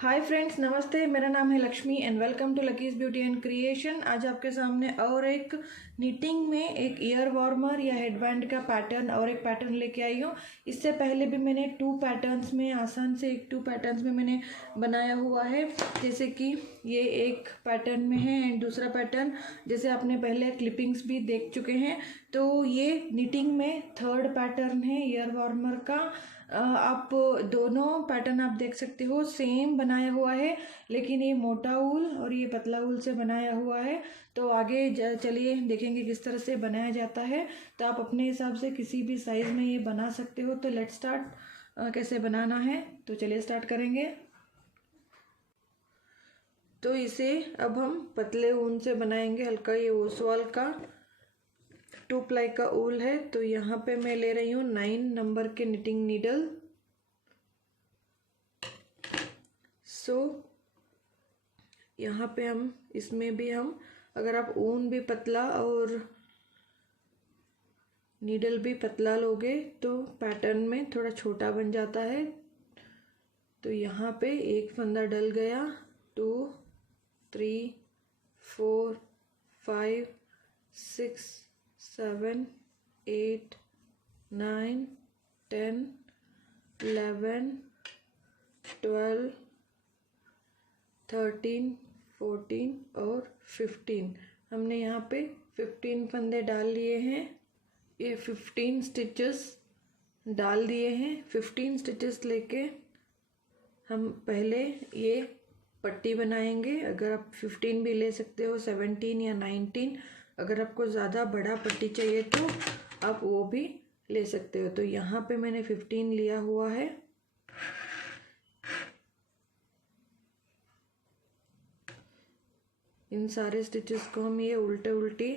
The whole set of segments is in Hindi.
हाय फ्रेंड्स, नमस्ते। मेरा नाम है Lakshmi and welcome to Lucky's beauty and creation. आज आपके सामने और एक नीटिंग में एक ईयर वार्मर या हेडबैंड का पैटर्न और एक पैटर्न लेके आई हूँ। इससे पहले भी मैंने टू पैटर्न्स में मैंने बनाया हुआ है। जैसे कि ये एक पैटर्न में है एंड दूसरा पैटर्न जैसे आपने पहले क्लिपिंग्स भी देख चुके हैं। तो ये नीटिंग में थर्ड पैटर्न है ईयर वार्मर का। आप दोनों पैटर्न आप देख सकते हो, सेम बनाया हुआ है, लेकिन ये मोटा ऊल और ये पतला ऊल से बनाया हुआ है। तो आगे चलिए देखेंगे किस तरह से बनाया जाता है। तो आप अपने हिसाब से किसी भी साइज़ में ये बना सकते हो। तो लेट्स स्टार्ट कैसे बनाना है। तो चलिए स्टार्ट करेंगे। तो इसे अब हम पतले ऊन से बनाएंगे। हल्का ये ओसवाल का 2 प्लाई का ऊल है। तो यहाँ पे मैं ले रही हूँ 9 नंबर के निटिंग नीडल। यहाँ पे हम इसमें भी हम अगर आप ऊन भी पतला और नीडल भी पतला लोगे तो पैटर्न में थोड़ा छोटा बन जाता है। तो यहाँ पे एक फंदा डल गया। 2 3 4 5 6 7 8 9 10 11 12 13 14 और 15। हमने यहाँ पे 15 फंदे डाल लिए हैं। ये 15 स्टिचेस डाल दिए हैं। 15 स्टिचेस लेके हम पहले ये पट्टी बनाएंगे। अगर आप 15 भी ले सकते हो, 17 या 19। अगर आपको ज़्यादा बड़ा पट्टी चाहिए तो आप वो भी ले सकते हो। तो यहाँ पे मैंने 15 लिया हुआ है। इन सारे स्टिचेस को हम ये उल्टे उल्टी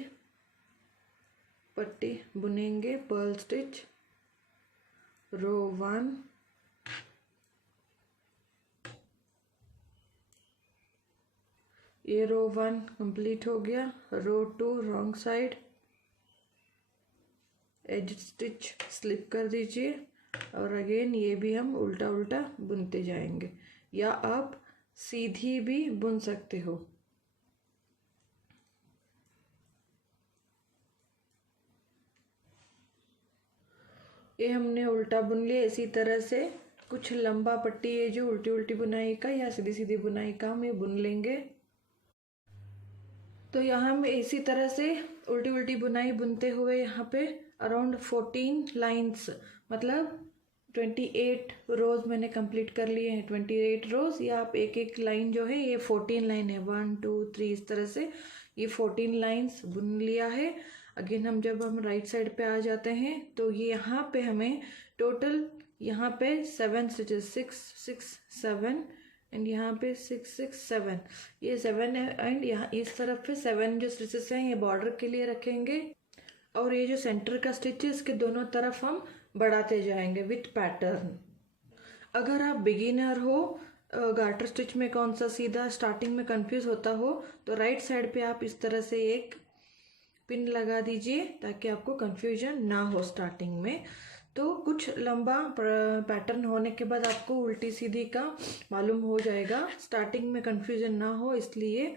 पट्टी बुनेंगे। पर्ल स्टिच रो 1, ये रो 1 कंप्लीट हो गया। रो 2 wrong side edge stitch slip कर दीजिए और अगेन ये भी हम उल्टा उल्टा बुनते जाएंगे, या आप सीधी भी बुन सकते हो। ये हमने उल्टा बुन लिया। इसी तरह से कुछ लंबा पट्टी है जो उल्टी उल्टी बुनाई का या सीधी सीधी बुनाई का हम ये बुन लेंगे। तो यहाँ हम इसी तरह से उल्टी उल्टी बुनाई बुनते हुए यहाँ पे अराउंड 14 लाइंस मतलब 28 रोज मैंने कंप्लीट कर लिए हैं। 28 रोज, या आप एक एक लाइन जो है ये 14 लाइन है। 1 2 3 इस तरह से ये 14 लाइंस बुन लिया है। अगेन हम राइट साइड पे आ जाते हैं तो ये यहाँ पे हमें टोटल यहाँ पे 7 स्टिचेस 6 6 7 एंड यहाँ पे 6 6 7 ये 7 है। एंड यहाँ इस तरफ पे 7 जो स्टिचेस हैं ये बॉर्डर के लिए रखेंगे। और ये जो सेंटर का स्टिच है इसके दोनों तरफ हम बढ़ाते जाएंगे विथ पैटर्न। अगर आप बिगिनर हो, गार्टर स्टिच में कौन सा सीधा स्टार्टिंग में कंफ्यूज होता हो, तो राइट साइड पे आप इस तरह से एक पिन लगा दीजिए ताकि आपको कंफ्यूजन ना हो स्टार्टिंग में। तो कुछ लंबा पैटर्न होने के बाद आपको उल्टी सीधी का मालूम हो जाएगा, स्टार्टिंग में कंफ्यूजन ना हो। इसलिए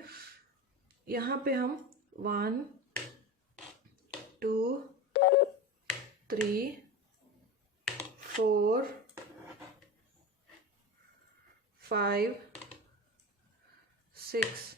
यहाँ पे हम 1 2 3 4 5 6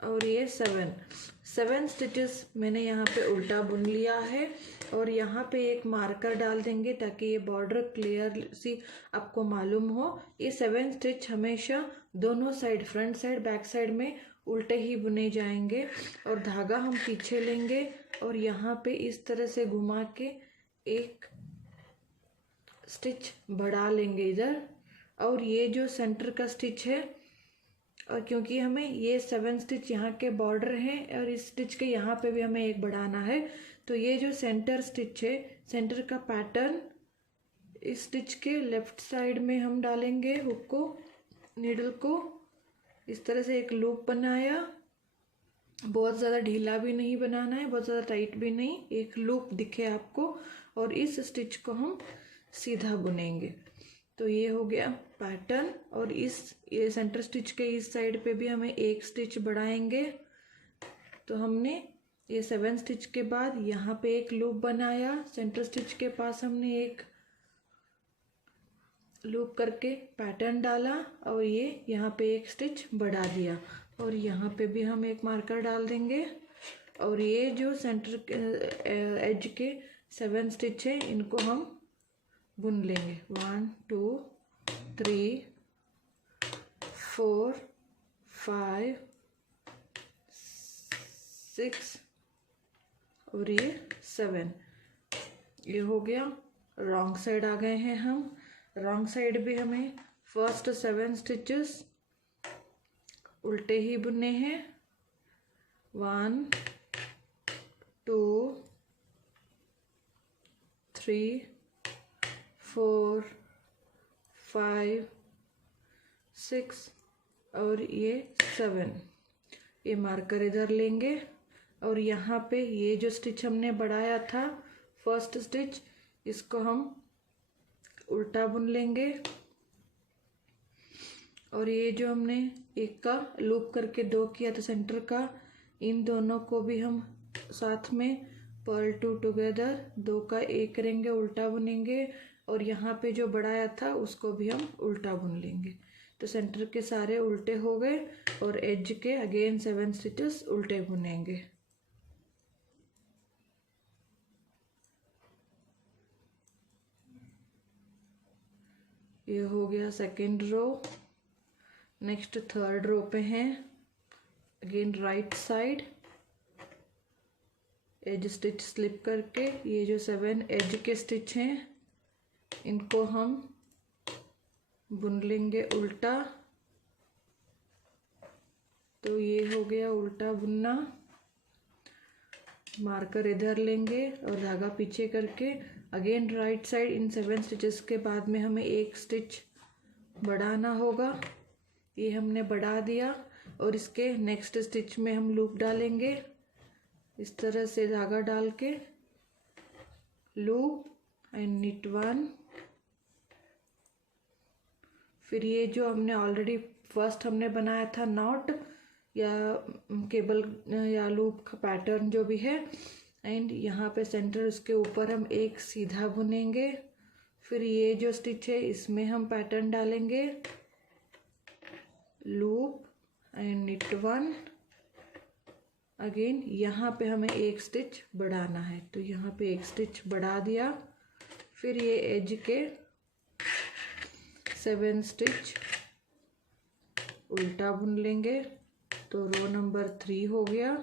और ये 7 स्टिचेस मैंने यहाँ पे उल्टा बुन लिया है। और यहाँ पे एक मार्कर डाल देंगे ताकि ये बॉर्डर क्लियर सी आपको मालूम हो। ये 7 स्टिच हमेशा दोनों side, front side back side में उल्टे ही बुने जाएंगे। और धागा हम पीछे लेंगे और यहाँ पे इस तरह से घुमा के एक स्टिच बढ़ा लेंगे इधर। और ये जो सेंटर का स्टिच है, और क्योंकि हमें ये 7 स्टिच यहाँ के बॉर्डर हैं और इस स्टिच के यहाँ पे भी हमें एक बढ़ाना है, तो ये जो सेंटर स्टिच है, सेंटर का पैटर्न इस स्टिच के लेफ्ट साइड में हम डालेंगे हुक को, नीडल को इस तरह से एक लूप बनाया। बहुत ज़्यादा ढीला भी नहीं बनाना है, बहुत ज़्यादा टाइट भी नहीं, एक लूप दिखे आपको। और इस स्टिच को हम सीधा बुनेंगे। तो ये हो गया पैटर्न। और ये सेंटर स्टिच के इस साइड पे भी हमें एक स्टिच बढ़ाएंगे। तो हमने ये 7 स्टिच के बाद यहाँ पे एक लूप बनाया, सेंटर स्टिच के पास हमने एक लूप करके पैटर्न डाला और ये यहाँ पे एक स्टिच बढ़ा दिया। और यहाँ पे भी हम एक मार्कर डाल देंगे और ये जो सेंटर एज के 7 स्टिच है इनको हम बुन लेंगे। 1 2 3 4 5 6 और ये 7। ये हो गया। रॉन्ग साइड आ गए हैं हम। रॉन्ग साइड भी हमें फर्स्ट 7 स्टिचेस उल्टे ही बुनने हैं। 1 2 3 4 5 6 और ये 7। ये मार्कर इधर लेंगे और यहाँ पे ये जो स्टिच हमने बढ़ाया था फर्स्ट स्टिच, इसको हम उल्टा बुन लेंगे। और ये जो हमने एक का लूप करके 2 किया था सेंटर का, इन दोनों को भी हम साथ में पर्ल 2 टुगेदर 2 का 1 करेंगे, उल्टा बुनेंगे। और यहाँ पे जो बढ़ाया था उसको भी हम उल्टा बुन लेंगे। तो सेंटर के सारे उल्टे हो गए और एज के अगेन 7 स्टिचेस उल्टे बुनेंगे। ये हो गया second row. Next third row पे हैं। Again right side edge stitch slip करके ये जो 7 एज के स्टिच हैं इनको हम बुन लेंगे उल्टा। तो ये हो गया उल्टा बुनना। मार्कर इधर लेंगे और धागा पीछे करके अगेन राइट साइड इन 7 स्टिचेस के बाद में हमें एक स्टिच बढ़ाना होगा। ये हमने बढ़ा दिया और इसके नेक्स्ट स्टिच में हम लूप डालेंगे। इस तरह से धागा डाल के लूप एंड निट 1। फिर ये जो हमने ऑलरेडी फर्स्ट हमने बनाया था नॉट या केबल या लूप का पैटर्न जो भी है, एंड यहाँ पे सेंटर उसके ऊपर हम एक सीधा बुनेंगे। फिर ये जो स्टिच है इसमें हम पैटर्न डालेंगे, लूप एंड निट 1। अगेन यहाँ पे हमें एक स्टिच बढ़ाना है, तो यहाँ पे एक स्टिच बढ़ा दिया। फिर ये एज के 7 स्टिच उल्टा बुन लेंगे। तो रो नंबर 3 हो गया।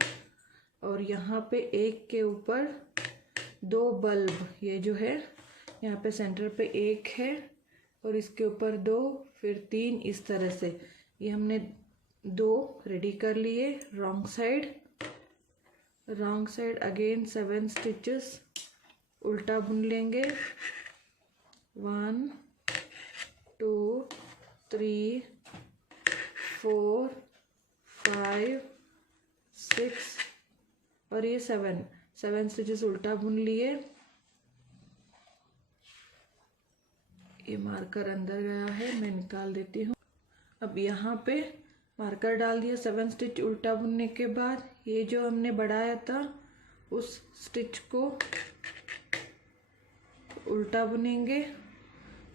और यहाँ पे एक के ऊपर 2 बल्ब, ये जो है यहाँ पे सेंटर पे एक है और इसके ऊपर 2, फिर 3, इस तरह से ये हमने 2 रेडी कर लिए। रॉन्ग साइड अगेन 7 स्टिचेस उल्टा बुन लेंगे। 1 2 3 4 5 6 और ये 7 स्टिचेस उल्टा बुन लिए। ये मार्कर अंदर गया है, मैं निकाल देती हूँ। अब यहाँ पे मार्कर डाल दिया। 7 स्टिच उल्टा बुनने के बाद ये जो हमने बढ़ाया था उस स्टिच को उल्टा बुनेंगे।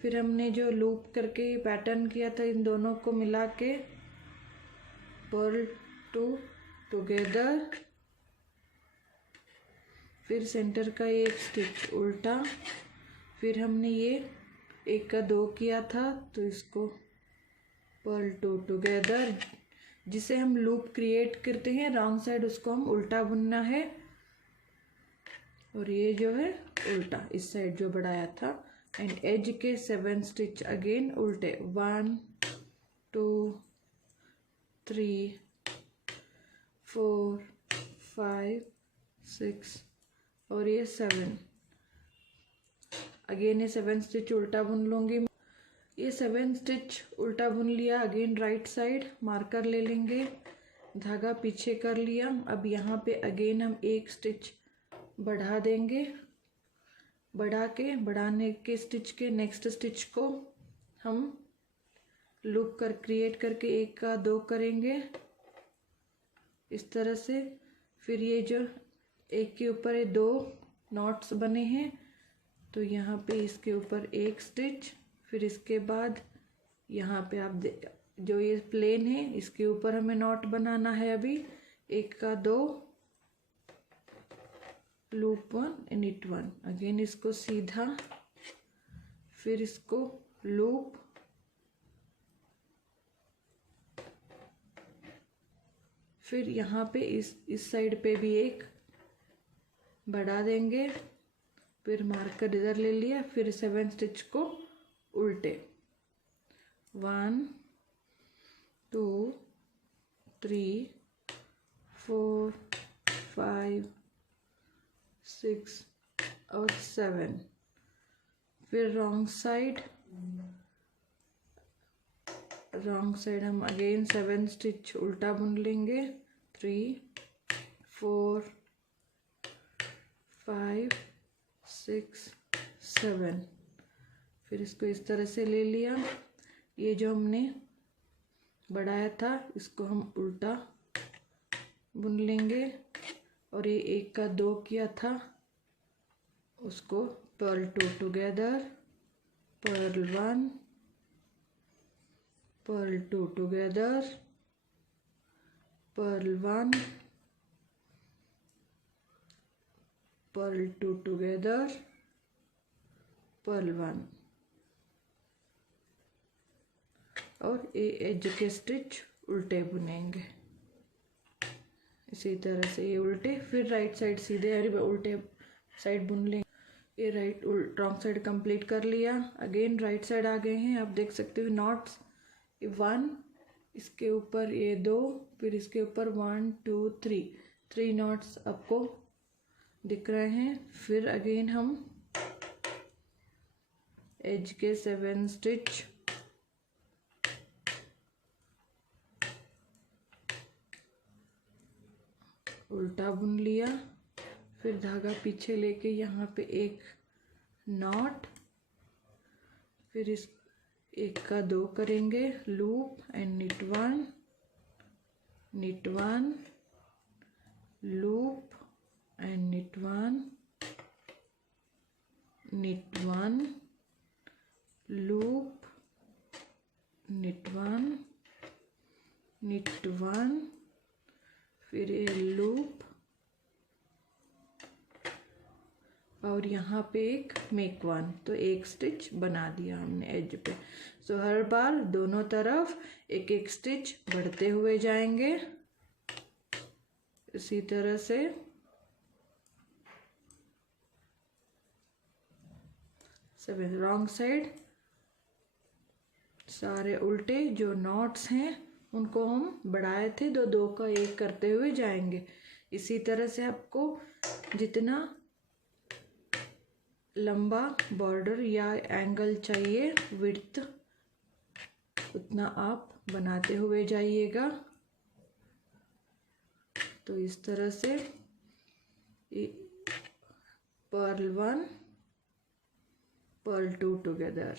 फिर हमने जो लूप करके पैटर्न किया था इन दोनों को मिला के पर्ल 2 टुगेदर। फिर सेंटर का एक स्टिच उल्टा। फिर हमने ये 1 का 2 किया था तो इसको पर्ल 2 टुगेदर। जिसे हम लूप क्रिएट करते हैं रॉन्ग साइड उसको हम उल्टा बुनना है। और ये जो है उल्टा इस साइड जो बढ़ाया था। एंड एज के 7 स्टिच अगेन उल्टे। 1 2 3 4 5 6 और ये 7। अगेन ये 7 स्टिच उल्टा बुन लूँगी। ये 7 स्टिच उल्टा बुन लिया। अगेन राइट साइड मार्कर ले लेंगे, धागा पीछे कर लिया। अब यहाँ पे अगेन हम एक स्टिच बढ़ा देंगे। बढ़ाने के स्टिच के नेक्स्ट स्टिच को हम लूप क्रिएट करके एक का दो करेंगे इस तरह से। फिर ये जो एक के ऊपर ये दो नॉट्स बने हैं तो यहाँ पे इसके ऊपर एक स्टिच, फिर इसके बाद यहाँ पे आप जो ये प्लेन है इसके ऊपर हमें नॉट बनाना है। अभी एक का दो, loop one knit one, again इसको सीधा, फिर इसको लूप, फिर यहाँ पे इस साइड पे भी एक बढ़ा देंगे, फिर मार्कर इधर ले लिया, फिर 7 स्टिच को उल्टे 1 2 3 4 5 6 और 7। फिर रॉन्ग साइड हम अगेन 7 स्टिच उल्टा बुन लेंगे, 3 4 5 6 7। फिर इसको इस तरह से ले लिया, ये जो हमने बढ़ाया था इसको हम उल्टा बुन लेंगे, और ये एक का दो किया था उसको purl 2 together, purl 1, purl 2 together, purl 1, purl 2 together, purl 1, और ये एज के स्टिच उल्टे बुनेंगे इसी तरह से, ये उल्टे। फिर राइट साइड सीधे अरे उल्टे साइड बुन लेंगे। ये रॉन्ग साइड कंप्लीट कर लिया, अगेन राइट साइड आ गए हैं। आप देख सकते हो नॉट्स 1, इसके ऊपर ये 2, फिर इसके ऊपर 1 2 3 नॉट्स आपको दिख रहे हैं। फिर अगेन हम एज के 7 स्टिच उल्टा बुन लिया, फिर धागा पीछे लेके यहाँ पे एक नॉट, फिर इस एक का दो करेंगे, loop and knit 1, loop and knit 1, loop, knit 1, फिर ये लूप, और यहाँ पे एक मेक 1, तो एक स्टिच बना दिया हमने एज पे। सो हर बार दोनों तरफ एक एक स्टिच बढ़ते हुए जाएंगे इसी तरह से। रॉन्ग साइड सारे उल्टे जो नॉट्स हैं उनको हम बढ़ाए थे, दो का एक करते हुए जाएंगे। इसी तरह से आपको जितना लंबा बॉर्डर या एंगल चाहिए विड्थ उतना आप बनाते हुए जाइएगा। तो इस तरह से purl 1, purl 2 together,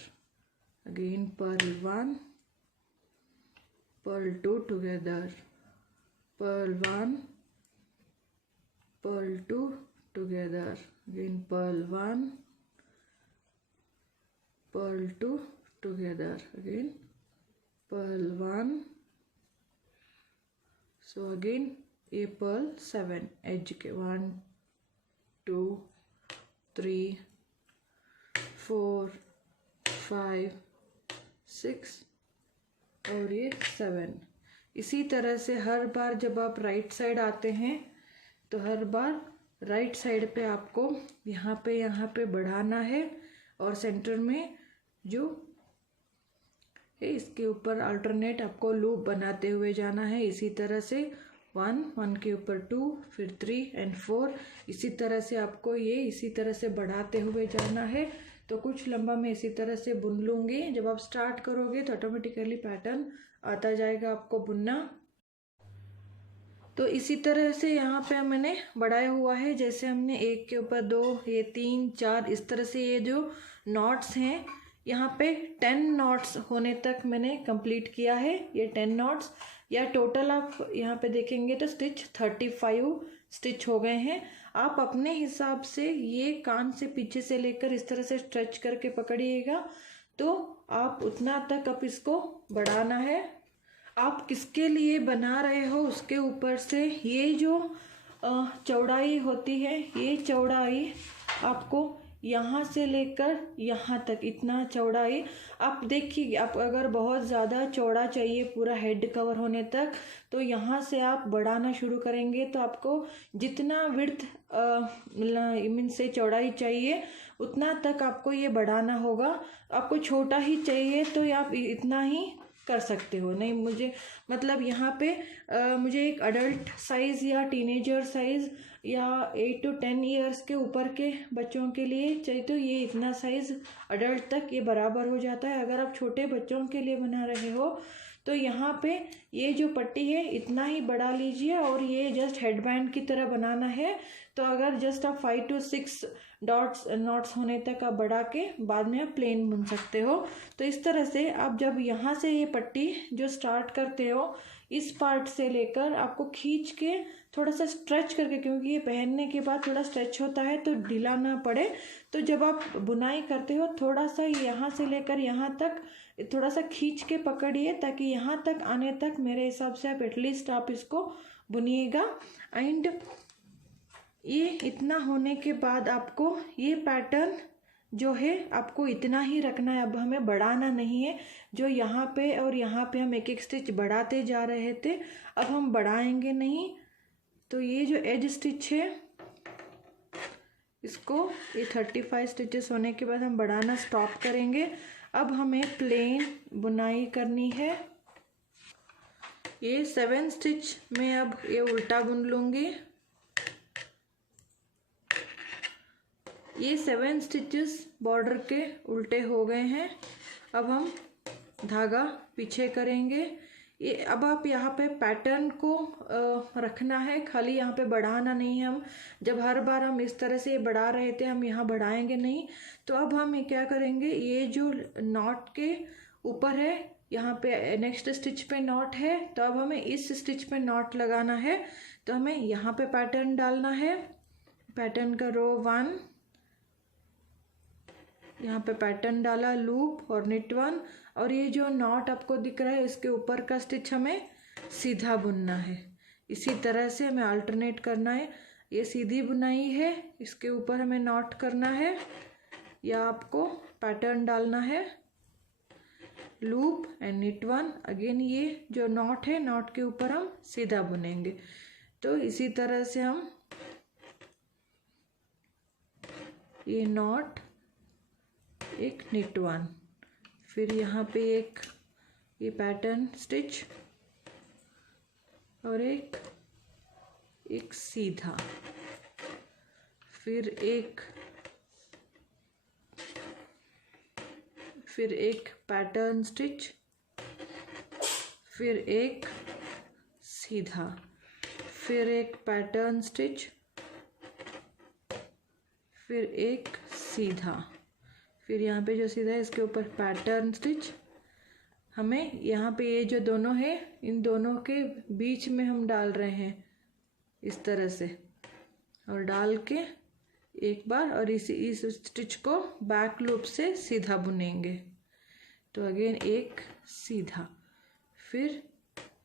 again purl 1, purl 2 together, purl 1, purl 2 together, again purl 1, purl 2 together, again purl 1। So again ये पर्ल 7 एज के 1 2 3 4 5 6 और ये 7। इसी तरह से हर बार जब आप राइट साइड आते हैं तो हर बार राइट साइड पे आपको यहाँ पे बढ़ाना है, और सेंटर में जो है इसके ऊपर अल्टरनेट आपको लूप बनाते हुए जाना है। इसी तरह से 1 के ऊपर 2, फिर 3 एंड 4, इसी तरह से आपको ये इसी तरह से बढ़ाते हुए जाना है। तो कुछ लंबा मैं इसी तरह से बुन लूँगी। जब आप स्टार्ट करोगे तो ऑटोमेटिकली पैटर्न आता जाएगा आपको बुनना। तो इसी तरह से यहाँ पे मैंने बढ़ाया हुआ है, जैसे हमने एक के ऊपर 2, ये 3 4, इस तरह से ये जो नॉट्स हैं यहाँ पे 10 नॉट्स होने तक मैंने कंप्लीट किया है। ये 10 नॉट्स या टोटल आप यहाँ पे देखेंगे तो स्टिच 35 स्टिच हो गए हैं। आप अपने हिसाब से ये कान से पीछे से लेकर इस तरह से स्ट्रेच करके पकड़िएगा, तो आप उतना तक आप इसको बढ़ाना है। आप किसके लिए बना रहे हो उसके ऊपर से ये जो चौड़ाई होती है, ये चौड़ाई आपको यहाँ से लेकर यहाँ तक इतना चौड़ाई आप देखिए। आप अगर बहुत ज़्यादा चौड़ा चाहिए पूरा हेड कवर होने तक, तो यहाँ से आप बढ़ाना शुरू करेंगे तो आपको जितना विड्थ मीन से चौड़ाई चाहिए उतना तक आपको ये बढ़ाना होगा। आपको छोटा ही चाहिए तो आप इतना ही कर सकते हो। नहीं मुझे मतलब यहाँ पे मुझे एक अडल्ट साइज़ या टीनेजर साइज़ या 8 to 10 ईयर्स के ऊपर के बच्चों के लिए चाहिए, तो ये इतना साइज़ अडल्ट तक ये बराबर हो जाता है। अगर आप छोटे बच्चों के लिए बना रहे हो तो यहाँ पे ये जो पट्टी है इतना ही बढ़ा लीजिए, और ये जस्ट हेडबैंड की तरह बनाना है। तो अगर जस्ट आप 5 to 6 नॉट्स होने तक आप बढ़ा के बाद में आप प्लेन बुन सकते हो। तो इस तरह से आप जब यहाँ से ये पट्टी जो स्टार्ट करते हो इस पार्ट से लेकर आपको खींच के थोड़ा सा स्ट्रेच करके, क्योंकि ये पहनने के बाद थोड़ा स्ट्रेच होता है तो ढीला ना पड़े, तो जब आप बुनाई करते हो थोड़ा सा यहाँ से लेकर यहाँ तक थोड़ा सा खींच के पकड़िए, ताकि यहाँ तक आने तक मेरे हिसाब से आप एटलीस्ट आप इसको बुनिएगा। एंड ये इतना होने के बाद आपको ये पैटर्न जो है आपको इतना ही रखना है। अब हमें बढ़ाना नहीं है। जो यहाँ पे और यहाँ पे हम एक एक स्टिच बढ़ाते जा रहे थे, अब हम बढ़ाएंगे नहीं। तो ये जो एज स्टिच है इसको ये 35 स्टिचेस होने के बाद हम बढ़ाना स्टॉप करेंगे। अब हमें प्लेन बुनाई करनी है। ये 7 स्टिच में अब ये उल्टा बुन लूँगी। ये 7 स्टिचेस बॉर्डर के उल्टे हो गए हैं। अब हम धागा पीछे करेंगे। ये अब आप यहाँ पे पैटर्न को रखना है, खाली यहाँ पे बढ़ाना नहीं है। हम जब हर बार हम इस तरह से बढ़ा रहे थे हम यहाँ बढ़ाएंगे नहीं। तो अब हम ये क्या करेंगे, ये जो नॉट के ऊपर है यहाँ पे नेक्स्ट स्टिच पे नॉट है, तो अब हमें इस स्टिच पे नॉट लगाना है। तो हमें यहाँ पे पैटर्न डालना है। पैटर्न का रो 1, यहाँ पे पैटर्न डाला, लूप और निट 1, और ये जो नॉट आपको दिख रहा है इसके ऊपर का स्टिच हमें सीधा बुनना है। इसी तरह से हमें अल्टरनेट करना है। ये सीधी बुनाई है, इसके ऊपर हमें नॉट करना है या आपको पैटर्न डालना है, लूप एंड निट 1। अगेन ये जो नॉट है नॉट के ऊपर हम सीधा बुनेंगे। तो इसी तरह से हम ये नॉट, एक निट 1, फिर यहाँ पे एक ये पैटर्न स्टिच और एक सीधा, फिर एक पैटर्न स्टिच, फिर एक सीधा, फिर एक पैटर्न स्टिच, फिर एक सीधा, फिर यहाँ पे जो सीधा है इसके ऊपर पैटर्न स्टिच। हमें यहाँ पे ये जो दोनों है इन दोनों के बीच में हम डाल रहे हैं इस तरह से, और डाल के एक बार और इस स्टिच को बैक लूप से सीधा बुनेंगे। तो अगेन एक सीधा, फिर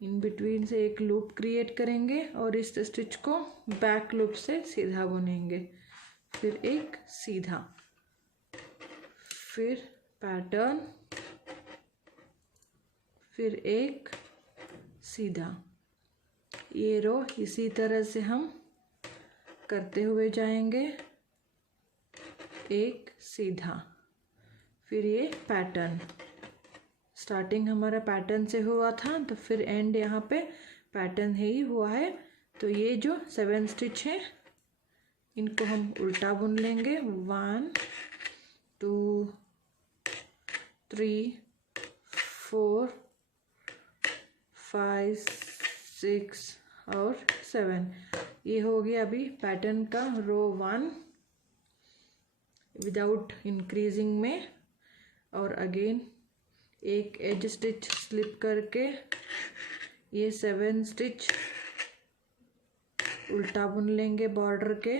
इन बिटवीन से एक लूप क्रिएट करेंगे और इस स्टिच को बैक लूप से सीधा बुनेंगे, फिर एक सीधा, फिर पैटर्न, फिर एक सीधा। ये रो इसी तरह से हम करते हुए जाएंगे, एक सीधा, फिर ये पैटर्न। स्टार्टिंग हमारा पैटर्न से हुआ था तो फिर एंड यहाँ पे पैटर्न ही हुआ है। तो ये जो 7 स्टिच हैं इनको हम उल्टा बुन लेंगे। 1 2 3 4 5 6 और 7। ये हो गया अभी पैटर्न का रो 1 विदाउट इंक्रीजिंग में। और अगेन एक एज स्टिच स्लिप करके ये 7 स्टिच उल्टा बुन लेंगे बॉर्डर के।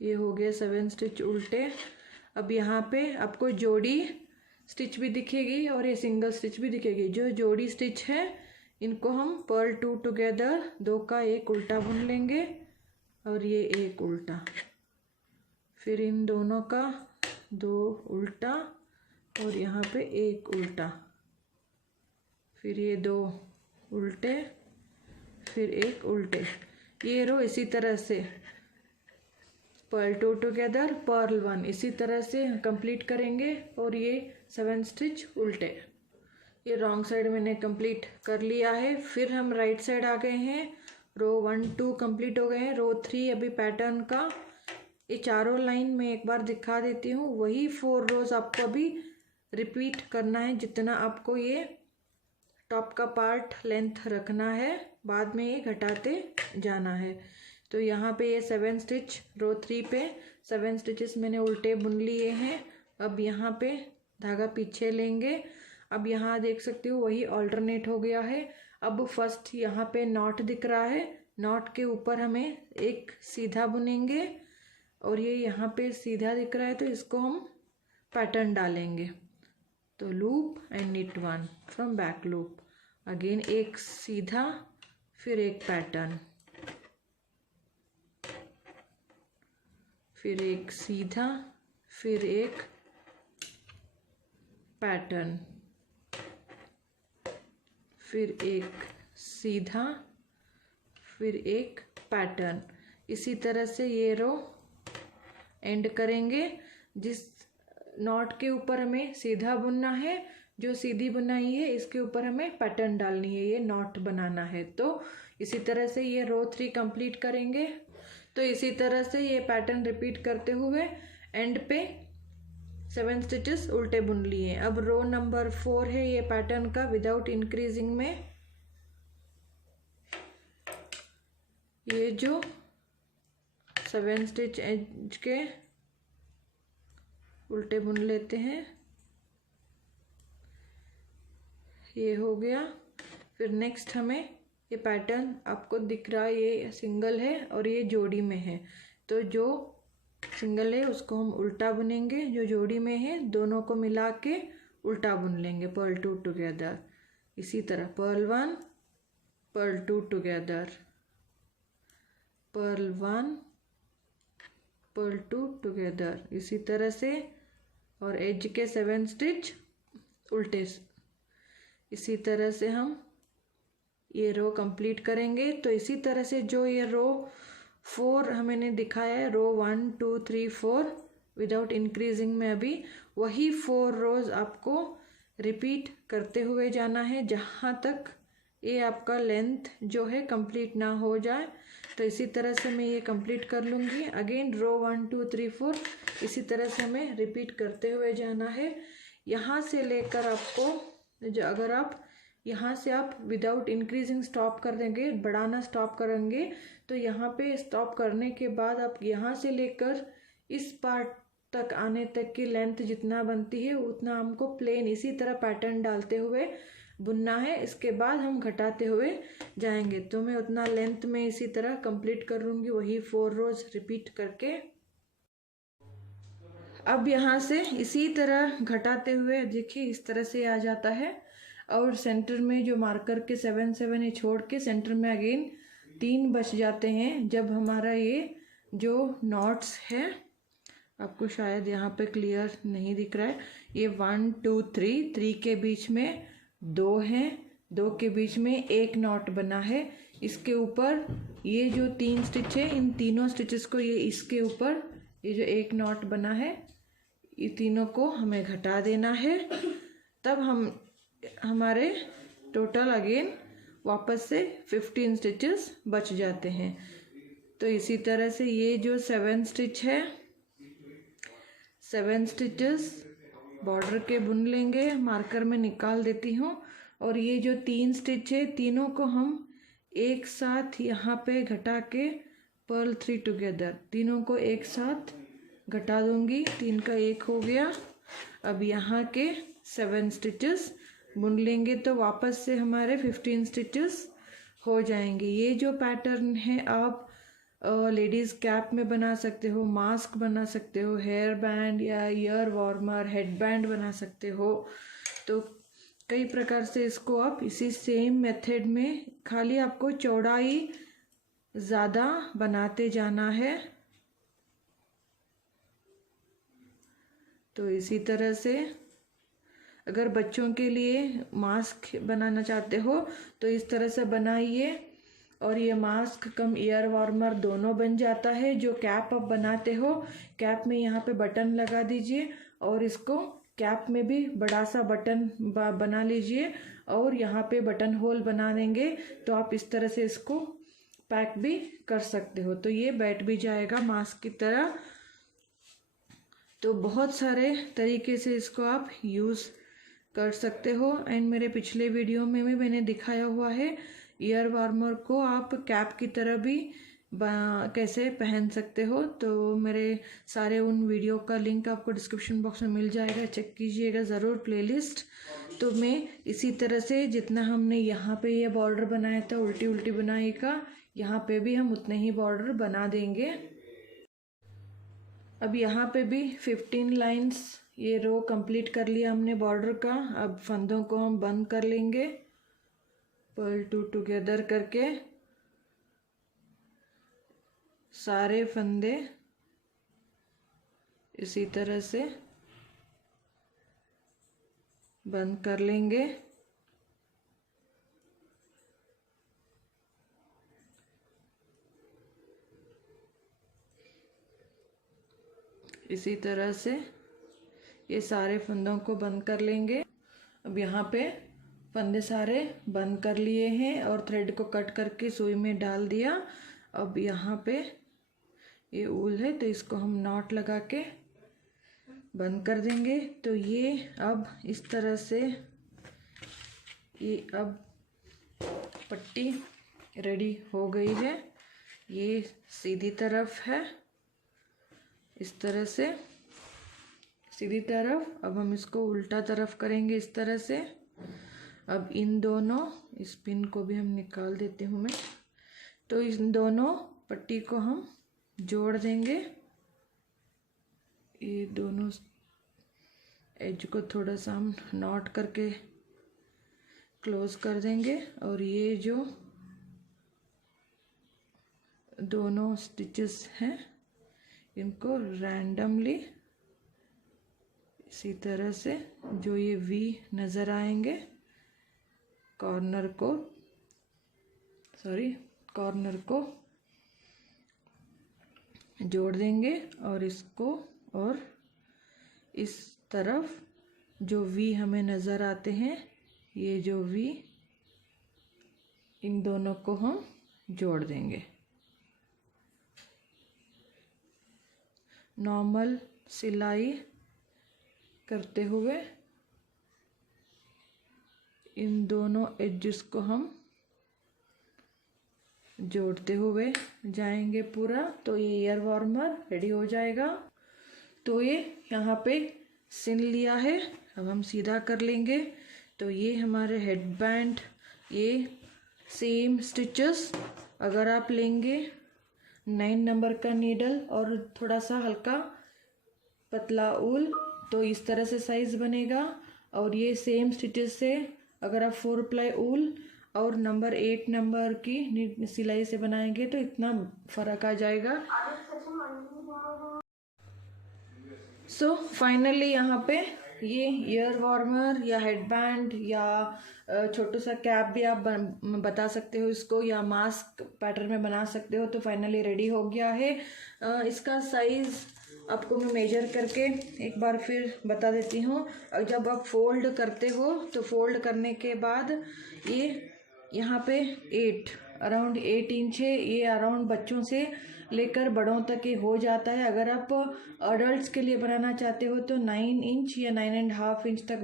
ये हो गया 7 स्टिच उल्टे। अब यहाँ पे आपको जोड़ी स्टिच भी दिखेगी और ये सिंगल स्टिच भी दिखेगी। जो जोड़ी स्टिच है इनको हम पर्ल 2 टुगेदर 2 का एक उल्टा बुन लेंगे और ये एक उल्टा, फिर इन दोनों का 2 उल्टा और यहाँ पे एक उल्टा, फिर ये 2 उल्टे, फिर एक उल्टे। ये रो इसी तरह से पर्ल 2 टुगेदर पर्ल 1 इसी तरह से कंप्लीट करेंगे। और ये 7 स्टिच उल्टे। ये रॉन्ग साइड मैंने कंप्लीट कर लिया है। फिर हम राइट साइड आ गए हैं। रो 1 2 कंप्लीट हो गए हैं। रो 3 अभी पैटर्न का ये चारों लाइन में एक बार दिखा देती हूँ। वही 4 रोज आपको अभी रिपीट करना है जितना आपको ये टॉप का पार्ट लेंथ रखना है, बाद में ये घटाते जाना है। तो यहाँ पे ये 7 स्टिच रो 3 पे 7 स्टिचेस मैंने उल्टे बुन लिए हैं। अब यहाँ पे धागा पीछे लेंगे। अब यहाँ देख सकते हो वही ऑल्टरनेट हो गया है। अब फर्स्ट यहाँ पे नॉट दिख रहा है, नॉट के ऊपर हमें एक सीधा बुनेंगे और ये यहाँ पे सीधा दिख रहा है तो इसको हम पैटर्न डालेंगे। तो loop and knit 1 from back loop, again एक सीधा फिर एक पैटर्न, फिर एक सीधा फिर एक पैटर्न, फिर एक सीधा फिर एक पैटर्न। इसी तरह से ये रो एंड करेंगे। जिस नॉट के ऊपर हमें सीधा बुनना है, जो सीधी बुनाई है इसके ऊपर हमें पैटर्न डालनी है, ये नॉट बनाना है। तो इसी तरह से ये रो 3 कंप्लीट करेंगे। तो इसी तरह से ये पैटर्न रिपीट करते हुए एंड पे 7 स्टिचेस उल्टे बुन लिए। अब रो नंबर 4 है ये पैटर्न का विदाउट इंक्रीजिंग में। ये जो 7 स्टिच एज के उल्टे बुन लेते हैं, ये हो गया। फिर नेक्स्ट हमें ये पैटर्न आपको दिख रहा है, ये सिंगल है और ये जोड़ी में है। तो जो सिंगल है उसको हम उल्टा बुनेंगे, जो जोड़ी में है दोनों को मिला के उल्टा बुन लेंगे पर्ल 2 टुगेदर। इसी तरह purl 1 purl 2 together, purl 1 purl 2 together, इसी तरह से। और एज के 7 स्टिच उल्टे, इसी तरह से हम ये रो कंप्लीट करेंगे। तो इसी तरह से जो ये रो 4 हमने दिखाया है, रो 1 2 3 4 विदाउट इंक्रीजिंग में, अभी वही 4 रोज आपको रिपीट करते हुए जाना है जहाँ तक ये आपका लेंथ जो है कंप्लीट ना हो जाए। तो इसी तरह से मैं ये कंप्लीट कर लूँगी। अगेन रो 1 2 3 4 इसी तरह से हमें रिपीट करते हुए जाना है। यहाँ से लेकर आपको जो अगर आप यहाँ से आप विदाउट इंक्रीजिंग स्टॉप कर देंगे, बढ़ाना स्टॉप करेंगे, तो यहाँ पे स्टॉप करने के बाद आप यहाँ से लेकर इस पार्ट तक आने तक की लेंथ जितना बनती है उतना हमको प्लेन इसी तरह पैटर्न डालते हुए बुनना है। इसके बाद हम घटाते हुए जाएंगे। तो मैं उतना लेंथ में इसी तरह कंप्लीट कर लूँगी, वही 4 रोज रिपीट करके। अब यहाँ से इसी तरह घटाते हुए देखिए इस तरह से आ जाता है। और सेंटर में जो मार्कर के 7 7 छोड़ के सेंटर में अगेन 3 बच जाते हैं। जब हमारा ये जो नॉट्स है, आपको शायद यहाँ पे क्लियर नहीं दिख रहा है, ये 1 2 3 के बीच में 2 हैं, 2 के बीच में एक नॉट बना है। इसके ऊपर ये जो 3 स्टिच है, इन तीनों स्टिचेस को ये इसके ऊपर ये जो एक नॉट बना है, ये तीनों को हमें घटा देना है। तब हम हमारे टोटल अगेन वापस से 15 स्टिचेस बच जाते हैं। तो इसी तरह से ये जो 7 स्टिच है, 7 स्टिचेस बॉर्डर के बुन लेंगे। मार्कर में निकाल देती हूँ। और ये जो 3 स्टिच है, तीनों को हम एक साथ यहाँ पे घटा के पर्ल 3 टुगेदर, तीनों को एक साथ घटा दूंगी, 3 का 1 हो गया। अब यहाँ के 7 स्टिचेस बुन लेंगे तो वापस से हमारे 15 स्टिचेस हो जाएंगे। ये जो पैटर्न है आप लेडीज़ कैप में बना सकते हो, मास्क बना सकते हो, हेयर बैंड या ईयर वार्मर, हेड बैंड बना सकते हो। तो कई प्रकार से इसको आप इसी सेम मेथड में, खाली आपको चौड़ाई ज़्यादा बनाते जाना है। तो इसी तरह से अगर बच्चों के लिए मास्क बनाना चाहते हो तो इस तरह से बनाइए, और ये मास्क कम ईयर वार्मर दोनों बन जाता है। जो कैप आप बनाते हो, कैप में यहाँ पे बटन लगा दीजिए और इसको कैप में भी बड़ा सा बटन बना लीजिए और यहाँ पे बटन होल बना देंगे तो आप इस तरह से इसको पैक भी कर सकते हो। तो ये बैठ भी जाएगा मास्क की तरह। तो बहुत सारे तरीके से इसको आप यूज़ कर सकते हो। एंड मेरे पिछले वीडियो में भी मैंने दिखाया हुआ है ईयर वार्मर को आप कैप की तरह भी कैसे पहन सकते हो। तो मेरे सारे उन वीडियो का लिंक आपको डिस्क्रिप्शन बॉक्स में मिल जाएगा, चेक कीजिएगा ज़रूर प्लेलिस्ट। तो मैं इसी तरह से जितना हमने यहाँ पे ये बॉर्डर बनाया था उल्टी उल्टी बुनाई का, यहाँ पे भी हम उतने ही बॉर्डर बना देंगे। अब यहाँ पे भी 15 लाइंस ये रो कंप्लीट कर लिया हमने बॉर्डर का। अब फंदों को हम बंद कर लेंगे पर्ल टू टुगेदर करके। सारे फंदे इसी तरह से बंद कर लेंगे। इसी तरह से ये सारे फंदों को बंद कर लेंगे। अब यहाँ पे फंदे सारे बंद कर लिए हैं और थ्रेड को कट करके सुई में डाल दिया। अब यहाँ पे ये ऊल है तो इसको हम नॉट लगा के बंद कर देंगे। तो ये अब इस तरह से ये अब पट्टी रेडी हो गई है। ये सीधी तरफ है, इस तरह से सीधी तरफ। अब हम इसको उल्टा तरफ करेंगे इस तरह से। अब इन दोनों, इस पिन को भी हम निकाल देती हूँ मैं। तो इन दोनों पट्टी को हम जोड़ देंगे। ये दोनों एज को थोड़ा सा हम नॉट करके क्लोज कर देंगे और ये जो दोनों स्टिचेस हैं इनको रैंडमली इसी तरह से जो ये वी नज़र आएंगे कॉर्नर को जोड़ देंगे और इसको, और इस तरफ जो वी हमें नज़र आते हैं ये जो वी, इन दोनों को हम जोड़ देंगे। नॉर्मल सिलाई करते हुए इन दोनों एजेस को हम जोड़ते हुए जाएंगे पूरा। तो ये ईयर वार्मर रेडी हो जाएगा। तो ये यहाँ पे सिल लिया है, अब हम सीधा कर लेंगे। तो ये हमारे हेड बैंड, ये सेम स्टिचेस अगर आप लेंगे 9 नंबर का नीडल और थोड़ा सा हल्का पतला ऊल तो इस तरह से साइज़ बनेगा। और ये सेम स्टिचेस से अगर आप 4 प्लाई ऊल और नंबर 8 नंबर की सिलाई से बनाएंगे तो इतना फ़र्क आ जाएगा। सो फाइनली यहाँ पे ये ईयर वार्मर या हेड बैंड या छोटा सा कैप भी आप बता सकते हो इसको, या मास्क पैटर्न में बना सकते हो। तो फाइनली रेडी हो गया है। इसका साइज़ आपको मैं मेजर करके एक बार फिर बता देती हूँ। जब आप फोल्ड करते हो तो फोल्ड करने के बाद ये यहाँ पे 8 है। ये अराउंड बच्चों से लेकर बड़ों तक ये हो जाता है। अगर आप अडल्ट्स के लिए बनाना चाहते हो तो 9 इंच या 9.5 इंच तक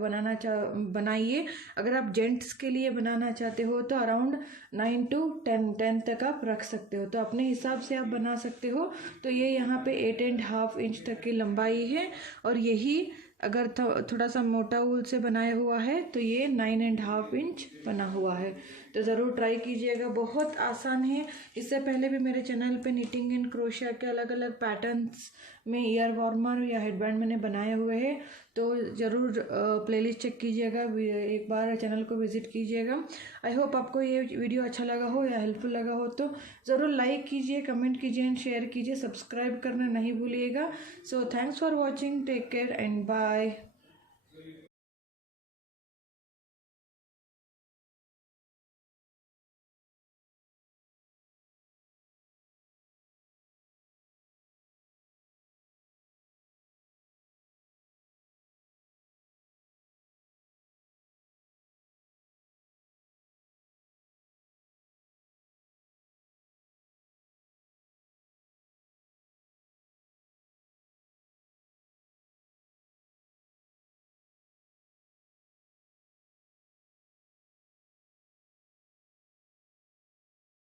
बनाइए। अगर आप जेंट्स के लिए बनाना चाहते हो तो अराउंड 9 to 10 तक आप रख सकते हो, तो अपने हिसाब से आप बना सकते हो। तो ये यहाँ पे 8.5 इंच तक की लंबाई है, और यही अगर थोड़ा सा मोटा ऊल से बनाया हुआ है तो ये 9.5 इंच बना हुआ है। तो ज़रूर ट्राई कीजिएगा, बहुत आसान है। इससे पहले भी मेरे चैनल पे निटिंग एंड क्रोशिया के अलग अलग पैटर्न्स में ईयर वार्मर या हेडबैंड मैंने बनाए हुए हैं, तो ज़रूर प्लेलिस्ट चेक कीजिएगा, एक बार चैनल को विज़िट कीजिएगा। आई होप आपको ये वीडियो अच्छा लगा हो या हेल्पफुल लगा हो, तो ज़रूर लाइक कीजिए, कमेंट कीजिए एंड शेयर कीजिए, सब्सक्राइब करना नहीं भूलिएगा। So thanks for watching, take care and bye.